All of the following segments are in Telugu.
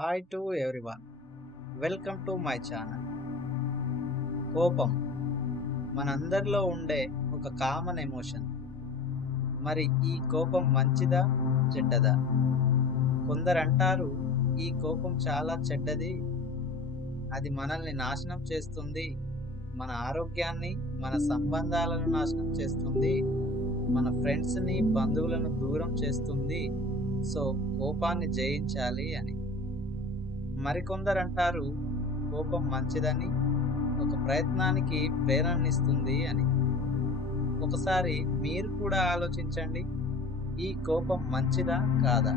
Hi to everyone welcome to my channel కోపం. మనందరిలో ఉండే ఒక కామన్ ఎమోషన్ మరి ఈ కోపం మంచిదా చెడ్డదా? కొందరు అంటారు ఈ కోపం చాలా చెడ్డది. అది మనల్ని నాశనం చేస్తుంది. మన ఆరోగ్యాన్ని మన సంబంధాలను నాశనం చేస్తుంది. మన ఫ్రెండ్స్ని బంధువులను దూరం చేస్తుంది. సో కోపాన్ని జయించాలి అని. మరికొందరు అంటారు కోపం మంచిదని ఒక ప్రయత్నానికి ప్రేరణనిస్తుంది అని. ఒకసారి మీరు కూడా ఆలోచించండి ఈ కోపం మంచిదా కాదా?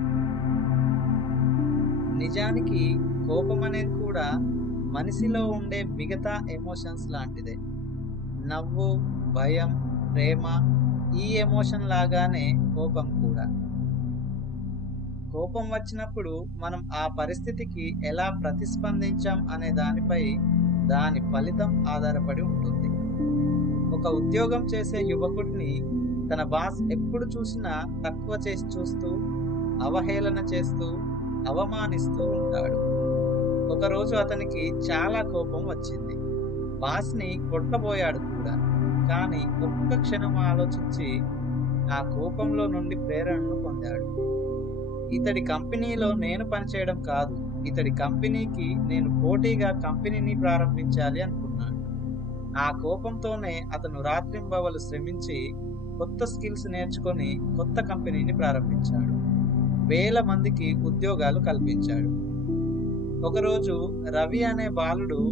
నిజానికి కోపం అనేది కూడా మనిషిలో ఉండే మిగతా ఎమోషన్స్ లాంటిదే. నవ్వు భయం ప్రేమ ఈ ఎమోషన్ లాగానే కోపం కూడా. కోపం వచ్చినప్పుడు మనం ఆ పరిస్థితికి ఎలా ప్రతిస్పందించాం అనే దానిపై దాని ఫలితం ఆధారపడి ఉంటుంది. ఒక ఉద్యోగం చేసే యువకుడిని తన బాస్ ఎప్పుడు చూసినా తక్కువ చేసి చూస్తూ అవహేళన చేస్తూ అవమానిస్తూ ఉంటాడు. ఒకరోజు అతనికి చాలా కోపం వచ్చింది. బాస్ని కొట్టబోయాడు కూడా. కానీ ఒక్క క్షణం ఆలోచించి ఆ కోపంలో నుండి ప్రేరణను పొందాడు. ఇతడి కంపెనీలో నేను పనిచేయడం కాదు. ఇతడి కంపెనీకి నేను పోటీగా కంపెనీని ప్రారంభించాలి అనుకున్నాను. ఆ కోపంతోనే అతను రాత్రింబవలు శ్రమించి కొత్త స్కిల్స్ నేర్చుకొని కొత్త కంపెనీని ప్రారంభించాడు. వేల మందికి ఉద్యోగాలు కల్పించాడు. ఒకరోజు రవి అనే బాలుడు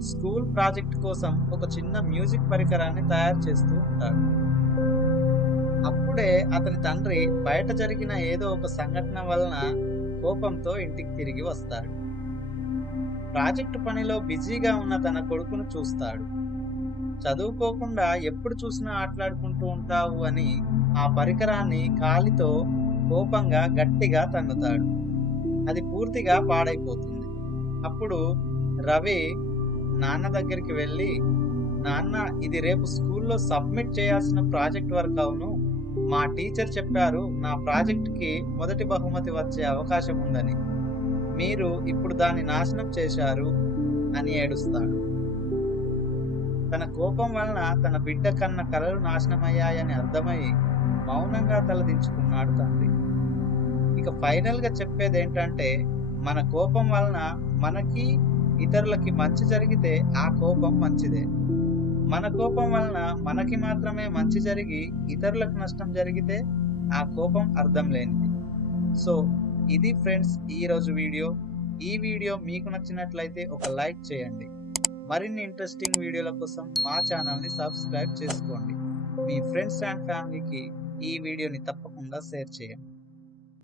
స్కూల్ ప్రాజెక్ట్ కోసం ఒక చిన్న మ్యూజిక్ పరికరాన్ని తయారు చేస్తూ ఉంటాడు. అప్పుడే అతని తండ్రి బయట జరిగిన ఏదో ఒక సంఘటన వలన కోపంతో ఇంటికి తిరిగి వస్తాడు. ప్రాజెక్టు పనిలో బిజీగా ఉన్న తన కొడుకును చూస్తాడు. చదువుకోకుండా ఎప్పుడు చూసినా ఆటలాడుకుంటూ ఉంటావు అని ఆ పరికరాన్ని కాలితో కోపంగా గట్టిగా తన్నుతాడు. అది పూర్తిగా పాడైపోతుంది. అప్పుడు రవి నాన్న దగ్గరికి వెళ్ళి నాన్న ఇది రేపు స్కూల్లో సబ్మిట్ చేయాల్సిన ప్రాజెక్ట్ వర్క్ అవును. మా టీచర్ చెప్పారు నా ప్రాజెక్ట్కి మొదటి బహుమతి వచ్చే అవకాశం ఉందని. మీరు ఇప్పుడు దాన్ని నాశనం చేశారు అని ఏడుస్తాడు. తన కోపం వలన తన బిడ్డ కన్న కలలు నాశనమయ్యాయని అర్థమై మౌనంగా తలదించుకున్నాడు తండ్రి. ఇక ఫైనల్గా చెప్పేది ఏంటంటే మన కోపం వలన మనకి ఇతరులకి మంచి జరిగితే ఆ కోపం మంచిదే. మన కోపం వలన మనకి మాత్రమే మంచి జరిగి ఇతరులకు నష్టం జరిగితే ఆ కోపం అర్థం లేనిది. సో ఇది ఫ్రెండ్స్ ఈ రోజు వీడియో. ఈ వీడియో మీకు నచ్చినట్లయితే ఒక లైక్ చేయండి. మరిన్ని ఇంట్రెస్టింగ్ వీడియోల కోసం మా ఛానల్ని సబ్స్క్రైబ్ చేసుకోండి. మీ ఫ్రెండ్స్ అండ్ ఫ్యామిలీకి ఈ వీడియోని తప్పకుండా షేర్ చేయండి.